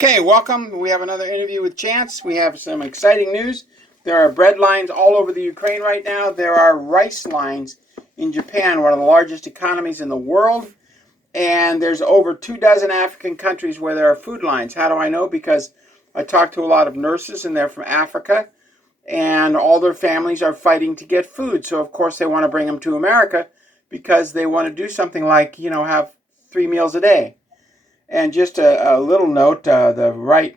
Okay, welcome. We have another interview with Chance. We have some exciting news. There are bread lines all over the Ukraine right now. There are rice lines in Japan, one of the largest economies in the world. And there's over 24 African countries where there are food lines. How do I know? Because I talk to a lot of nurses and they're from Africa and all their families are fighting to get food. So of course they want to bring them to America because they want to do something like, have 3 meals a day. And just a little note, the right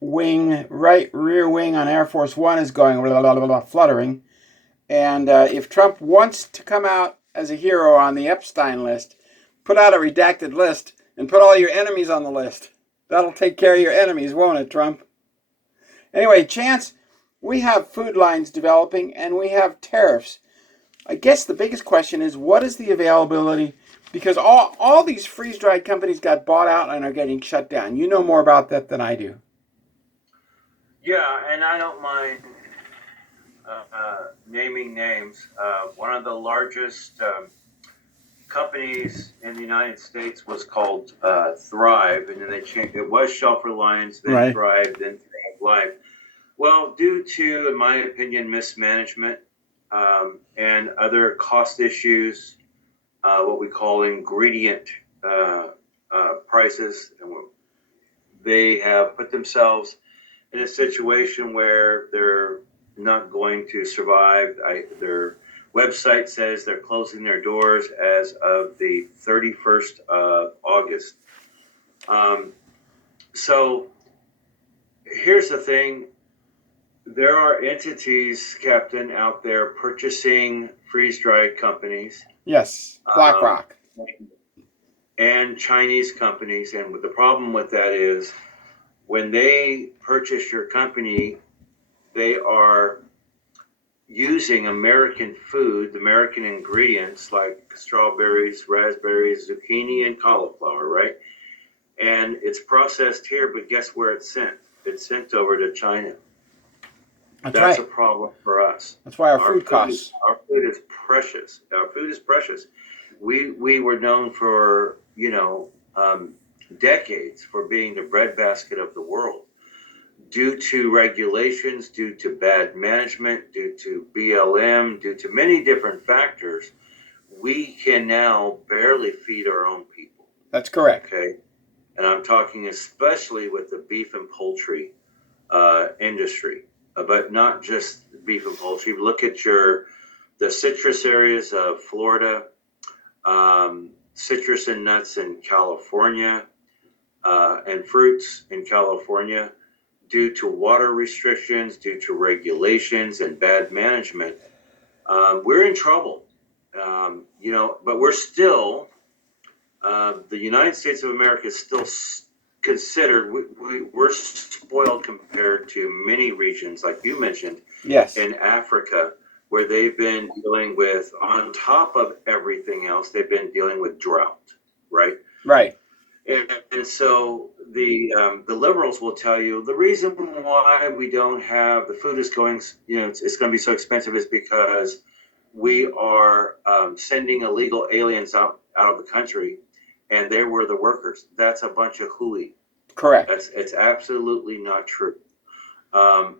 rear wing on Air Force One is going blah, blah, blah, blah, fluttering. And if Trump wants to come out as a hero on the Epstein list, put out a redacted list and put all your enemies on the list. That'll take care of your enemies, won't it, Trump? Anyway, Chance, we have food lines developing and we have tariffs. I guess the biggest question is, what is the availability? Because all these freeze-dried companies got bought out and are getting shut down. You know more about that than I do. Yeah, and I don't mind naming names. One of the largest companies in the United States was called Thrive, and then they changed. It was Shelf Reliance, then Right. Thrive, then Thrive Life. Well, due to, in my opinion, mismanagement and other cost issues, what we call ingredient prices, they have put themselves in a situation where they're not going to survive. Their website says they're closing their doors as of the 31st of August. So here's the thing. There are entities, Captain, out there purchasing freeze-dried companies. Yes, BlackRock. And Chinese companies. And the problem with that is when they purchase your company, they are using American food, American ingredients like strawberries, raspberries, zucchini, and cauliflower, right? And it's processed here, but guess where it's sent? It's sent over to China. That's right. A problem for us. That's why our food costs. Our food is precious. Our food is precious. We were known for, decades for being the breadbasket of the world. Due to regulations, due to bad management, due to BLM, due to many different factors, we can now barely feed our own people. That's correct. Okay. And I'm talking especially with the beef and poultry industry, but not just beef and poultry. Look at the citrus areas of Florida, citrus and nuts in California, and fruits in California. Due to water restrictions, due to regulations and bad management, we're in trouble. But we're still, the United States of America is still considered, we're spoiled compared to many regions, like you mentioned, yes, in Africa, where they've been dealing with, on top of everything else, they've been dealing with drought, right? Right. And so the liberals will tell you the reason why we don't have the food is going, it's going to be so expensive is because we are sending illegal aliens out of the country, and they were the workers. That's a bunch of hooey. Correct. It's absolutely not true.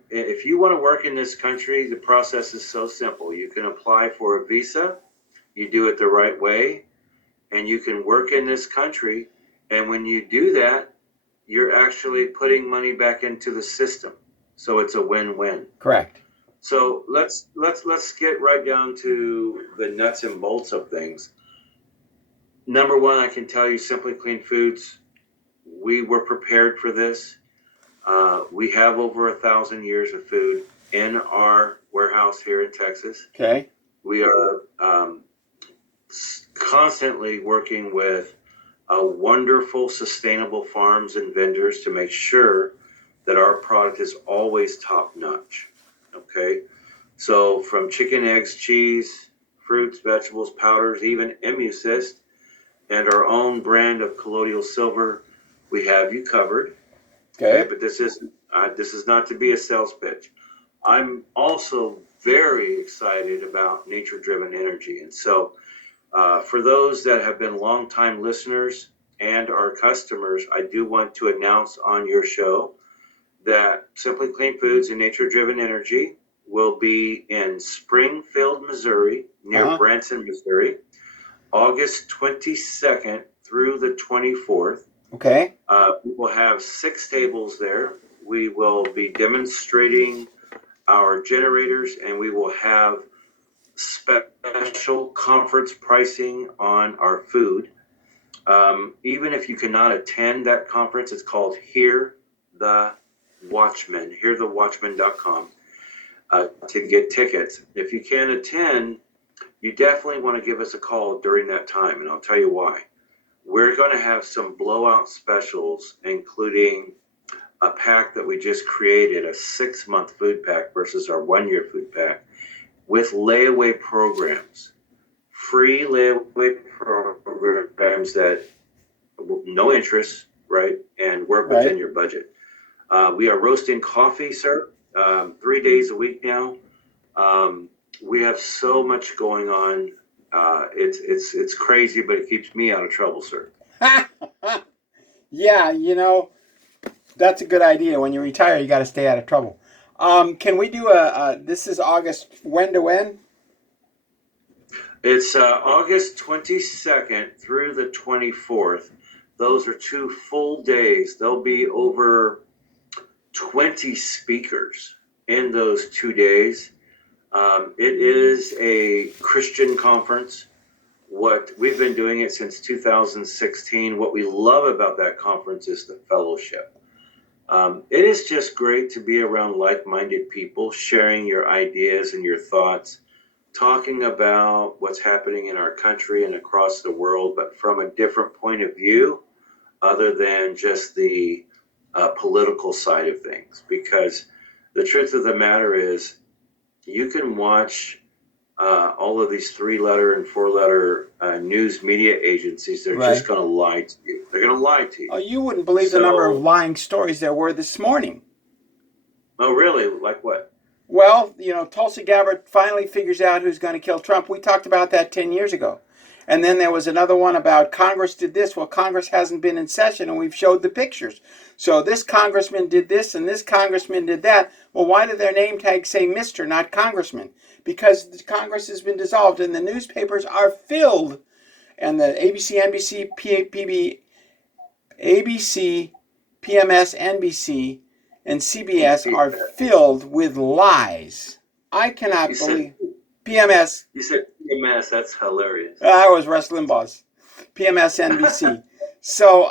If you want to work in this country, the process is so simple. You can apply for a visa, you do it the right way, and you can work in this country. And when you do that, you're actually putting money back into the system. So it's a win-win. Correct. So let's get right down to the nuts and bolts of things. Number one, I can tell you, Simply Clean Foods, we were prepared for this. We have over 1,000 years of food in our warehouse here in Texas. Okay. We are constantly working with wonderful, sustainable farms and vendors to make sure that our product is always top notch. Okay. So from chicken, eggs, cheese, fruits, vegetables, powders, even Emusist, and our own brand of colloidal silver, we have you covered. Okay. But this is not to be a sales pitch. I'm also very excited about nature-driven energy. And so for those that have been longtime listeners, and our customers, I do want to announce on your show that Simply Clean Foods and Nature Driven Energy will be in Springfield, Missouri, near Branson, Missouri, August 22nd through the 24th. Okay. We will have 6 tables there. We will be demonstrating our generators, and we will have special conference pricing on our food. Even if you cannot attend that conference, it's called Hear the Watchman, hearthewatchman.com, to get tickets. If you can't attend, you definitely want to give us a call during that time, and I'll tell you why. We're going to have some blowout specials, including a pack that we just created, a 6-month food pack versus our 1-year food pack, with layaway programs, free layaway programs that no interest, right, and work within your budget. We are roasting coffee, sir, 3 days a week now. We have so much going on. It's crazy, but it keeps me out of trouble, sir. Yeah, you know, that's a good idea. When you retire, you got to stay out of trouble. Can we do this is August, when to when? It's August 22nd through the 24th. Those are 2 full days. There'll be over 20 speakers in those 2 days. It is a Christian conference. We've been doing it since 2016. What we love about that conference is the fellowship. It is just great to be around like-minded people, sharing your ideas and your thoughts, talking about what's happening in our country and across the world, but from a different point of view, other than just the political side of things. Because the truth of the matter is, you can watch all of these 3-letter and 4-letter news media agencies. They're just going to lie to you. They're going to lie to you. Oh, you wouldn't believe the number of lying stories there were this morning. Oh, really? Like what? Well, you know, Tulsi Gabbard finally figures out who's going to kill Trump. We talked about that 10 years ago. And then there was another one about Congress did this. Well, Congress hasn't been in session, and we've showed the pictures. So this congressman did this, and this congressman did that. Well, why did their name tag say Mr., not Congressman? Because the Congress has been dissolved, and the newspapers are filled, and the ABC, NBC, ABC, PMS, NBC, and CBS are filled with lies. I cannot believe... PMS. You said PMS. That's hilarious. That was Rush Limbaugh's. PMS, NBC. So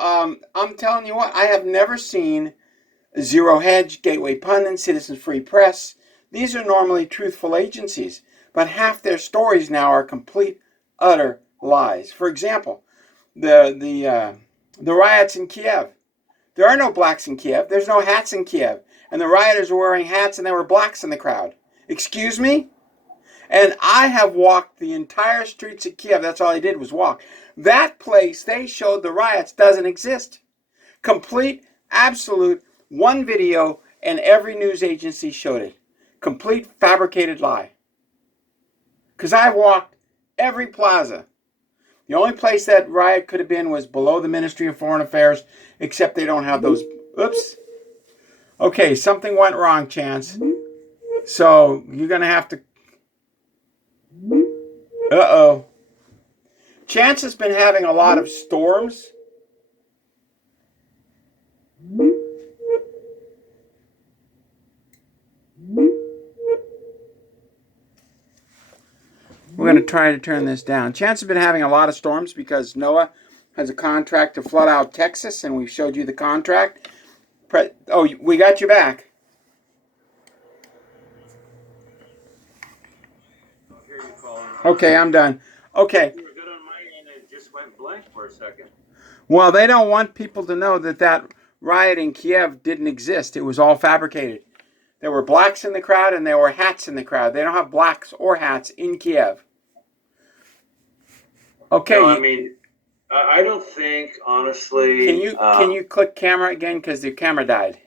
I'm telling you what, I have never seen Zero Hedge, Gateway Pundit, Citizens Free Press. These are normally truthful agencies, but half their stories now are complete, utter lies. For example, the riots in Kiev. There are no blacks in Kiev. There's no hats in Kiev. And the rioters were wearing hats and there were blacks in the crowd. Excuse me? And I have walked the entire streets of Kiev. That's all I did was walk. That place they showed the riots doesn't exist. Complete, absolute, one video, and every news agency showed it. Complete fabricated lie. Because I walked every plaza. The only place that riot could have been was below the Ministry of Foreign Affairs, except they don't have those. Oops. Okay, something went wrong, Chance. So you're going to have to... Uh-oh. Chance has been having a lot of storms. We're going to try to turn this down. Chance has been having a lot of storms because NOAA has a contract to flood out Texas, and we showed you the contract. Oh, we got you back. Okay, I'm done. Okay. You were good on my end, and it just went blank for a second. Well, they don't want people to know that riot in Kiev didn't exist. It was all fabricated. There were blacks in the crowd and there were hats in the crowd. They don't have blacks or hats in Kiev. Okay. No, I mean, I don't think, honestly... Can you click camera again? Because the camera died.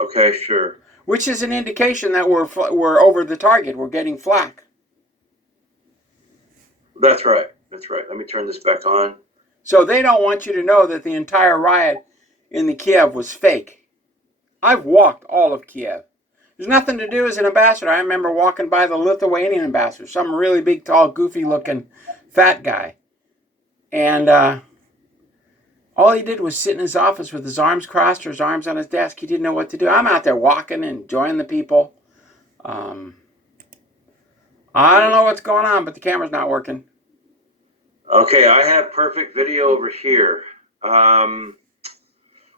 Okay, sure. Which is an indication that we're over the target. We're getting flack. That's right. That's right. Let me turn this back on. So they don't want you to know that the entire riot in the Kiev was fake. I've walked all of Kiev. There's nothing to do as an ambassador. I remember walking by the Lithuanian ambassador, some really big, tall, goofy-looking fat guy. And all he did was sit in his office with his arms crossed or his arms on his desk. He didn't know what to do. I'm out there walking and enjoying the people. I don't know what's going on, but the camera's not working. Okay, I have perfect video over here.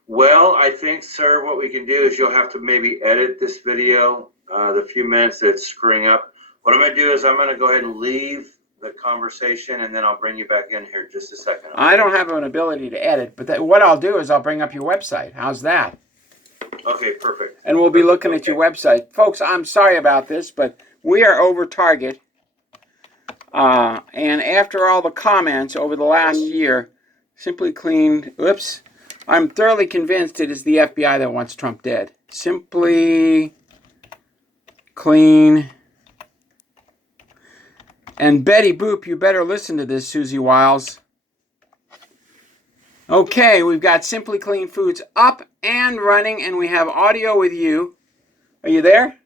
Well, I think, sir, what we can do is you'll have to maybe edit this video, the few minutes that it's screwing up. What I'm going to do is I'm going to go ahead and leave the conversation, and then I'll bring you back in here in just a second. Okay? I don't have an ability to edit, but what I'll do is I'll bring up your website. How's that? Okay, perfect. And we'll be looking at your website. Folks, I'm sorry about this, but we are over target. And after all the comments over the last year, Simply Clean, I'm thoroughly convinced it is the FBI that wants Trump dead. Simply Clean. And Betty Boop, you better listen to this, Susie Wiles. Okay, we've got Simply Clean Foods up and running, and we have audio with you. Are you there?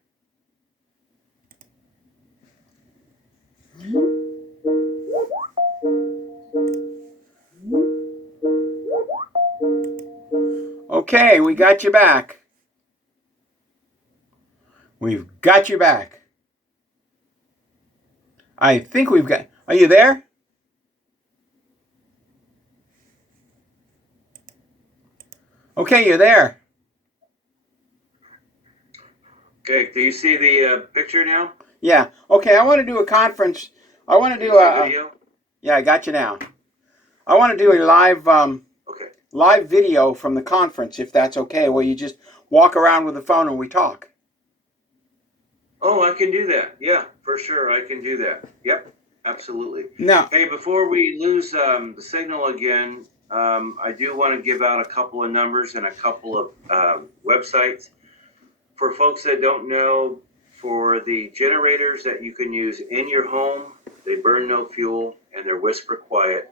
Okay, we got you back. We've got you back. I think we've got... Are you there? Okay, you're there. Okay, do you see the picture now? Yeah. Okay, I want to do a conference. I want to do a video. Yeah, I got you now. I want to do a live video from the conference, if that's okay, where you just walk around with the phone and we talk. Oh, I can do that. Yeah, for sure, I can do that. Yep, absolutely. Now, hey, before we lose the signal again, I do want to give out a couple of numbers and a couple of websites. For folks that don't know, for the generators that you can use in your home, they burn no fuel and they're whisper quiet.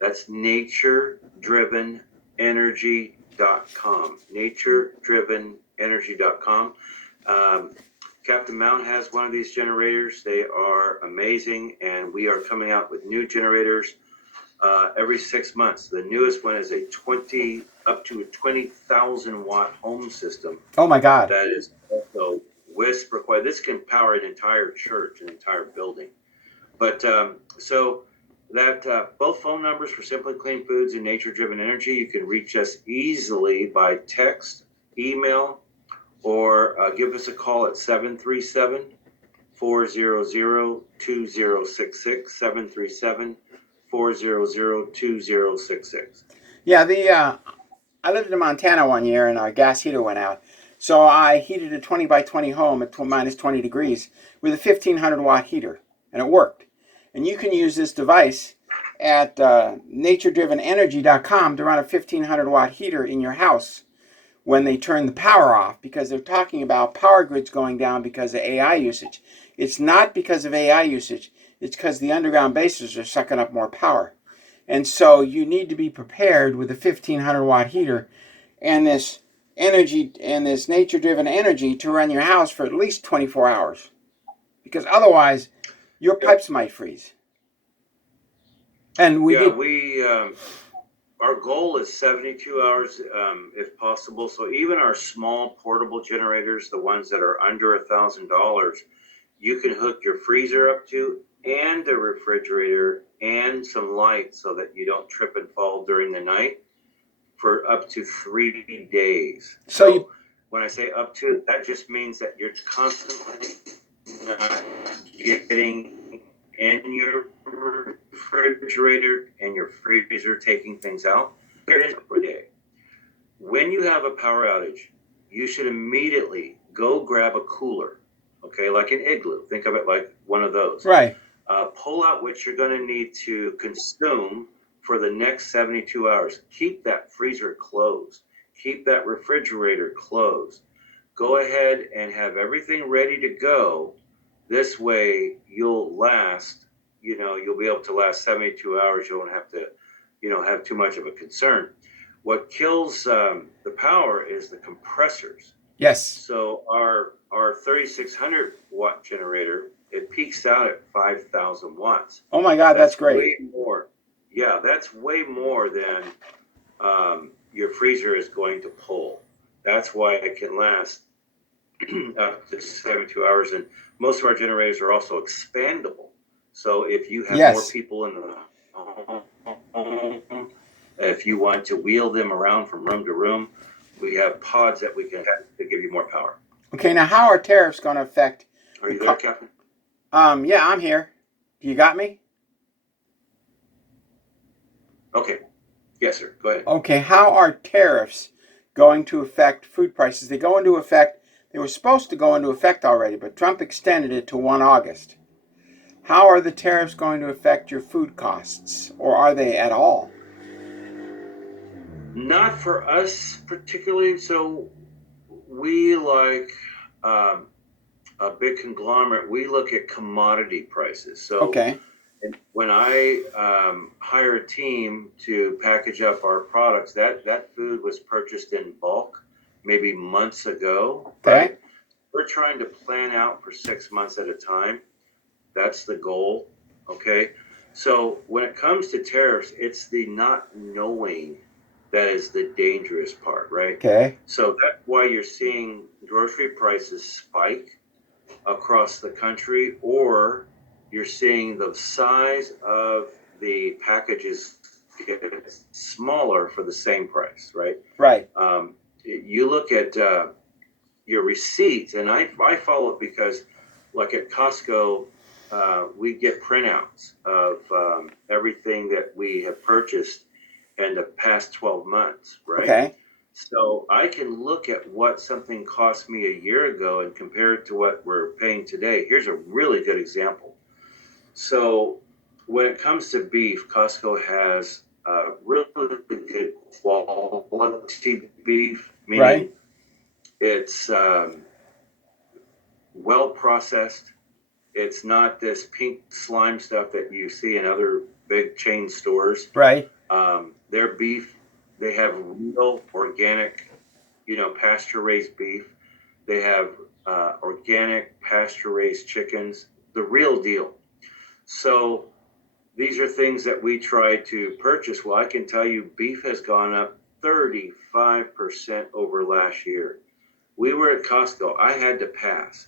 That's naturedrivenenergy.com. Naturedrivenenergy.com. Captain Mount has one of these generators. They are amazing, and we are coming out with new generators every 6 months. The newest one is up to a 20,000 watt home system. oh my God. That is also whisper quiet. This can power an entire church, an entire building. But so that both phone numbers for Simply Clean Foods and Nature Driven Energy, you can reach us easily by text, email, or give us a call at 737-400-2066, 737-400-2066. Yeah, I lived in Montana one year and our gas heater went out. So I heated a 20 by 20 home at minus 20 degrees with a 1500 watt heater, and it worked. And you can use this device at naturedrivenenergy.com to run a 1500 watt heater in your house when they turn the power off, because they're talking about power grids going down because of AI usage. It's not because of AI usage. It's because the underground bases are sucking up more power. And so you need to be prepared with a 1500 watt heater and this energy and this nature-driven energy to run your house for at least 24 hours. Because otherwise, your pipes might freeze. And our goal is 72 hours if possible. So even our small portable generators, the ones that are under $1,000, you can hook your freezer up to, and a refrigerator and some lights so that you don't trip and fall during the night for up to 3 days. So when I say up to, that just means that you're constantly getting in your refrigerator and your freezer taking things out. Here it is per day. When you have a power outage, you should immediately go grab a cooler, okay, like an igloo. Think of it like one of those. Right. Pull out what you're going to need to consume for the next 72 hours. Keep that freezer closed. Keep that refrigerator closed. Go ahead and have everything ready to go. This way you'll last, you'll be able to last 72 hours. You won't have to have too much of a concern. What kills the power is the compressors. Yes. So our 3600 watt generator, it peaks out at 5,000 watts. Oh my God, that's great. Way more. Yeah, that's way more than your freezer is going to pull. That's why it can last up to 72 hours. And most of our generators are also expandable. So if you have more people in the home, if you want to wheel them around from room to room, we have pods that we can have to give you more power. Okay, now how are tariffs going to affect? Are you there, Captain? Yeah, I'm here. You got me? Okay. Yes, sir. Go ahead. Okay, how are tariffs going to affect food prices? They go into effect. They were supposed to go into effect already, but Trump extended it to 1 August. How are the tariffs going to affect your food costs, or are they at all? Not for us particularly. So we, like a big conglomerate, we look at commodity prices. So okay. When I hire a team to package up our products, that food was purchased in bulk maybe months ago. Okay. Right? We're trying to plan out for 6 months at a time. That's the goal. Okay. So when it comes to tariffs, it's the not knowing that is the dangerous part, right? Okay. So that's why you're seeing grocery prices spike across the country, or you're seeing the size of the packages get smaller for the same price, right? Right. You look at your receipts, and I follow it because, like at Costco, we get printouts of everything that we have purchased in the past 12 months, right? Okay. So I can look at what something cost me a year ago and compare it to what we're paying today. Here's a really good example. So when it comes to beef, Costco has really good quality beef, meaning right. It's well processed. It's not this pink slime stuff that you see in other big chain stores. Right. Their beef, they have real organic, pasture raised beef. They have organic pasture raised chickens, the real deal. So these are things that we try to purchase. Well, I can tell you beef has gone up 35% over last year. We were at Costco. I had to pass,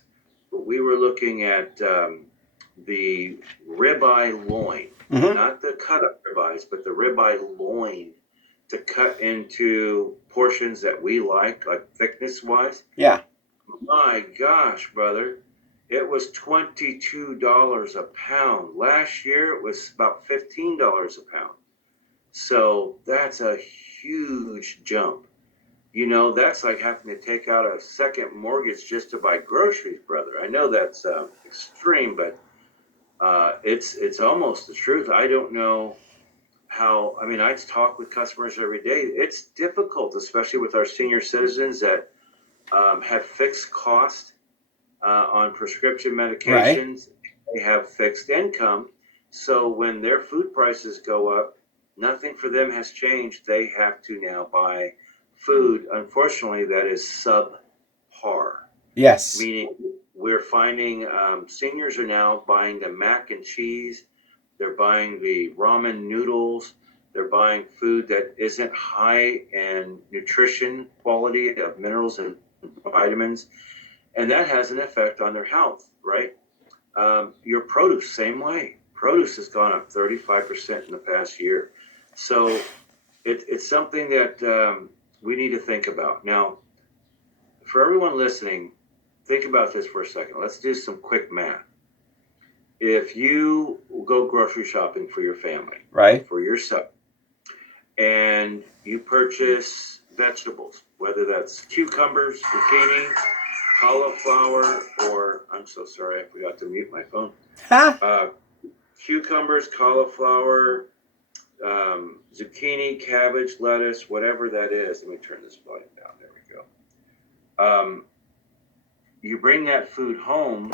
but we were looking at the ribeye loin, not the cut up ribeyes, but the ribeye loin to cut into portions that we like thickness wise. Yeah. My gosh, brother. It was $22 a pound. Last year it was about $15 a pound. So that's a huge jump. That's like having to take out a second mortgage just to buy groceries, brother. I know that's extreme, but it's almost the truth. I don't know how. I mean, I talk with customers every day. It's difficult, especially with our senior citizens that have fixed cost on prescription medications. Right. They have fixed income. So when their food prices go up, nothing for them has changed. They have to now buy food, unfortunately, that is subpar. Yes. Meaning we're finding seniors are now buying the mac and cheese. They're buying the ramen noodles. They're buying food that isn't high in nutrition quality of minerals and vitamins. And that has an effect on their health, right? Your produce, same way. Produce has gone up 35% in the past year. So it's something that we need to think about. Now, for everyone listening, think about this for a second. Let's do some quick math. If you go grocery shopping for your family, right, for yourself, and you purchase vegetables, whether that's cucumbers, zucchini, cauliflower, or I'm so sorry, I forgot to mute my phone. Cucumbers, cauliflower, zucchini, cabbage, lettuce, whatever that is. Let me turn this volume down. There we go. You bring that food home.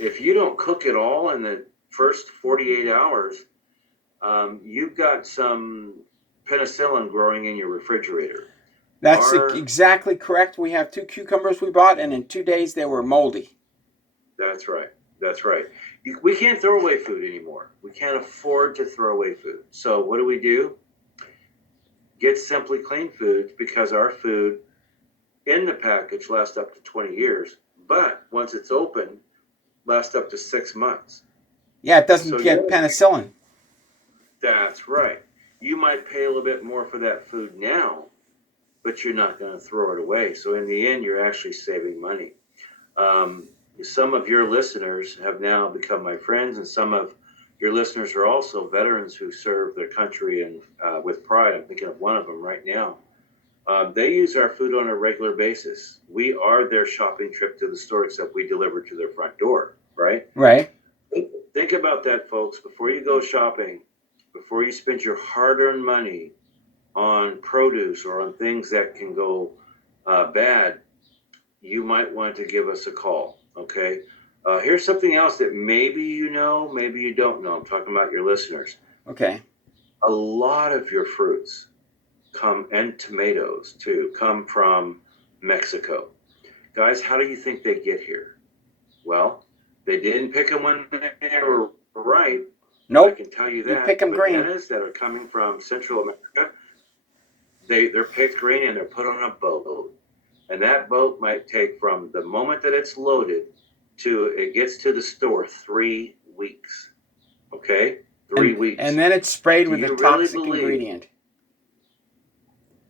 If you don't cook it all in the first 48 hours, you've got some penicillin growing in your refrigerator. That's exactly correct. We have 2 cucumbers we bought, and in 2 days they were moldy. That's right. That's right. We can't throw away food anymore. We can't afford to throw away food. So what do? Get Simply Clean foods, because our food in the package lasts up to 20 years, but once it's open, lasts up to 6 months. Yeah, it doesn't get penicillin. That's right. You might pay a little bit more for that food now, but you're not going to throw it away. So in the end, you're actually saving money. Some of your listeners have now become my friends, and some of your listeners are also veterans who serve their country and with pride. I'm thinking of one of them right now. They use our food on a regular basis. We are their shopping trip to the store, except we deliver to their front door, right? Right. Think about that, folks. Before you go shopping, before you spend your hard-earned money on produce or on things that can go bad, you might want to give us a call, okay? Here's something else that maybe you know, maybe you don't know. I'm talking about your listeners. Okay. A lot of your fruits and tomatoes too come from Mexico. Guys, how do you think they get here? Well, they didn't pick them when they were ripe. Nope. I can tell you that. You pick them green. Bananas that are coming from Central America, they're picked green and they're put on a boat. And that boat might take from the moment that it's loaded to it gets to the store 3 weeks. Okay? 3 weeks. And then it's sprayed with a toxic ingredient.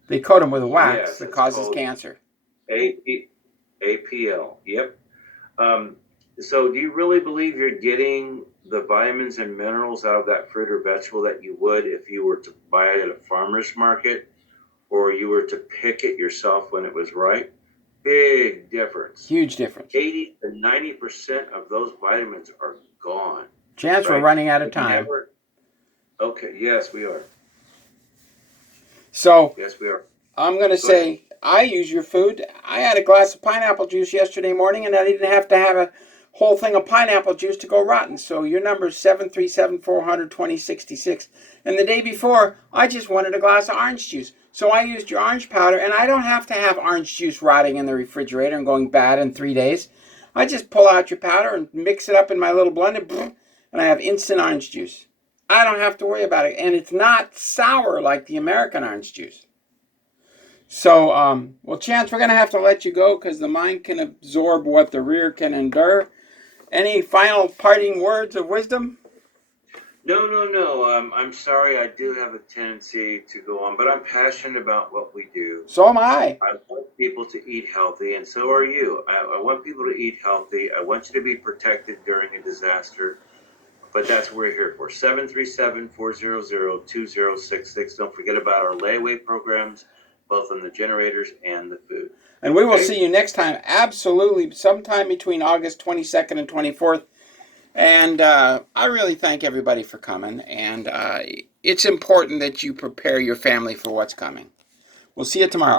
They coat them with a wax that causes cancer. APL. Yep. So do you really believe you're getting the vitamins and minerals out of that fruit or vegetable that you would if you were to buy it at a farmer's market, or you were to pick it yourself when it was ripe? Big difference. Huge difference. 80 to 90% of those vitamins are gone. Chance, we're running out of time. Okay, yes, we are. So, yes, we are. I'm going to say, I use your food. I had a glass of pineapple juice yesterday morning, and I didn't have to have a whole thing of pineapple juice to go rotten. So your number is 737-400-2066. And the day before, I just wanted a glass of orange juice. So I used your orange powder, and I don't have to have orange juice rotting in the refrigerator and going bad in 3 days. I just pull out your powder and mix it up in my little blender, and I have instant orange juice. I don't have to worry about it. And it's not sour like the American orange juice. So, well, Chance, we're going to have to let you go because the mind can absorb what the rear can endure. Any final parting words of wisdom? No. I'm sorry. I do have a tendency to go on, but I'm passionate about what we do. So am I. I want people to eat healthy, and so are you. I want people to eat healthy. I want you to be protected during a disaster. But that's what we're here for. 737-400-2066. Don't forget about our layaway programs, both on the generators and the food. And we will see you next time, absolutely, sometime between August 22nd and 24th. And I really thank everybody for coming. And it's important that you prepare your family for what's coming. We'll see you tomorrow.